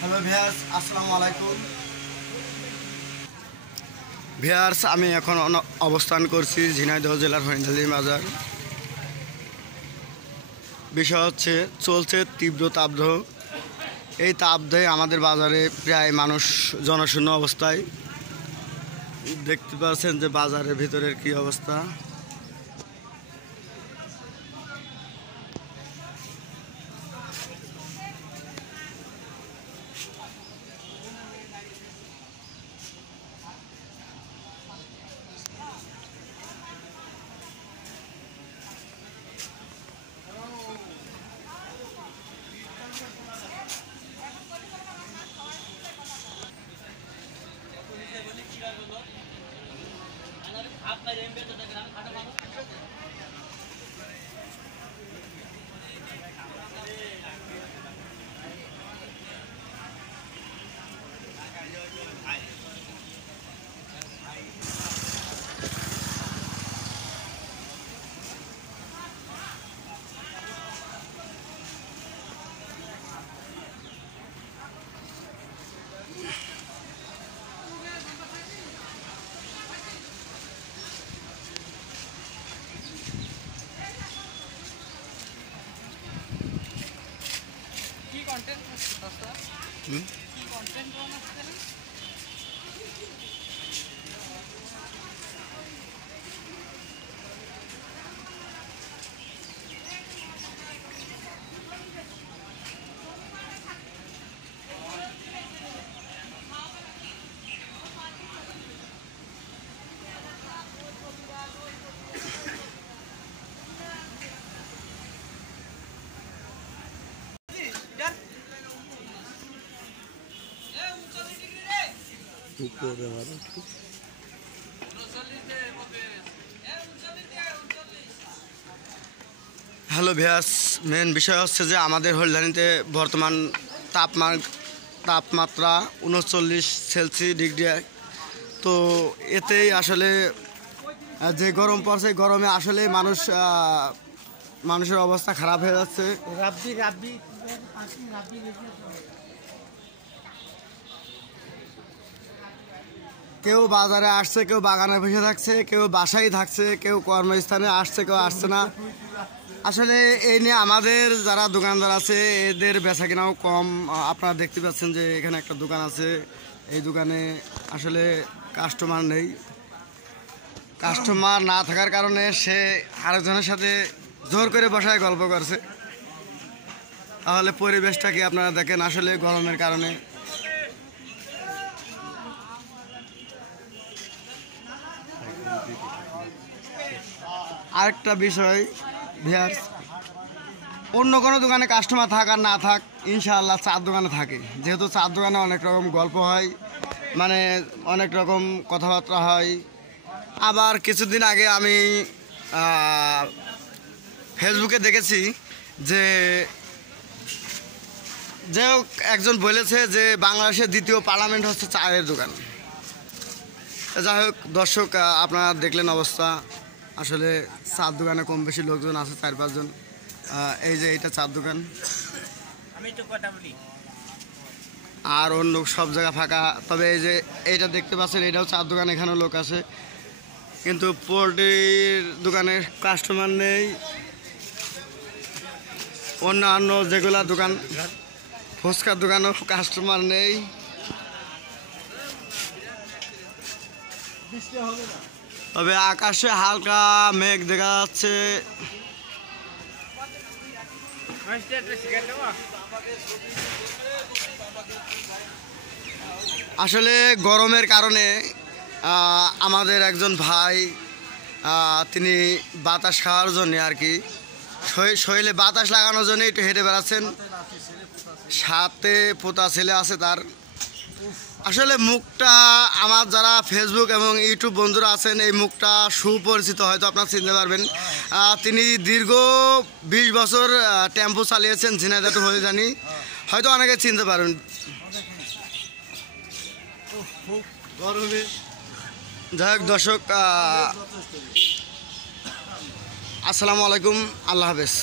Hello viewers, আসসালামু আলাইকুম viewers. আমি এখন অবস্থান করছি ঝিনাইদহ জেলার হরিণঝালি বাজার। বিষয় হচ্ছে চলছে তীব্র তাপদাহ। এই তাপদাহে আমাদের বাজারে প্রায় মানুষ জনশূন্য অবস্থায়। দেখতে পাচ্ছেন যে বাজারের ভিতরের কি অবস্থা। হ্যালো ভিউয়ার্স, মেন বিষয় হচ্ছে যে আমাদের হলধানিতে বর্তমান তাপমাত্রা 39 ডিগ্রি। তো এতেই আসলে যে গরম পড়ছে, গরমে আসলে মানুষের অবস্থা খারাপ হয়ে যাচ্ছে। কেউ বাজারে আসছে, কেউ বাগানে বসে থাকছে, কেউ বাসায় থাকছে, কেউ কর্মস্থানে আসছে, কেউ আসছে না। আসলে এই নিয়ে আমাদের যারা দোকানদার আছে এদের বেচাকেনাও কম। আপনারা দেখতে পাচ্ছেন যে এখানে একটা দোকান আছে, এই দোকানে আসলে কাস্টমার নেই। কাস্টমার না থাকার কারণে সে আরেকজনের সাথে জোর করে বসায় গল্প করছে। তাহলে পরিবেশটা কি আপনারা দেখেন আসলে গরমের কারণে। আরেকটা বিষয় ভিউয়ার্স, অন্য কোনো দোকানে কাস্টমার থাক আর না থাক, ইনশাআল্লাহ চার দোকানে থাকে। যেহেতু চার দোকানে অনেক রকম গল্প হয়, মানে অনেক রকম কথাবার্তা হয়। আবার কিছুদিন আগে আমি ফেসবুকে দেখেছি যে একজন বলেছে যে বাংলাদেশের দ্বিতীয় পার্লামেন্ট হচ্ছে চায়ের দোকান। যাই হোক দর্শক, আপনারা দেখলেন অবস্থা। আসলে চার দোকানে কম বেশি লোকজন আছে, 4-5 জন। এই যে এটা চার দোকান, আর অন্য সব জায়গা ফাঁকা। তবে এই যে এইটা দেখতে পাচ্ছেন, এটাও চার দোকান, এখানেও লোক আছে। কিন্তু পোলট্রির দোকানে কাস্টমার নেই। অন্যান্য যেগুলা দোকান, ফুচকার দোকানেও কাস্টমার নেই। তবে আকাশে হালকা মেঘ দেখা যাচ্ছে। আসলে গরমের কারণে আমাদের একজন ভাই তিনি বাতাস খাওয়ার জন্য আর কি, শরীরে বাতাস লাগানোর জন্য একটু হেঁটে বেড়াচ্ছেন। সাথে পোতা ছেলে আছে তার। আসলে মুখটা আমার যারা ফেসবুক এবং ইউটিউব বন্ধুরা আছেন, এই মুখটা সুপরিচিত, হয়তো আপনারা চিনতে পারবেন। তিনি দীর্ঘ 20 বছর টেম্পো চালিয়েছেন ঝিনাইদহ টু হলধানি, হয়তো অনেকে চিনতে পারবেন। যাই হোক দর্শক, আসসালামু আলাইকুম, আল্লাহ হাফেজ।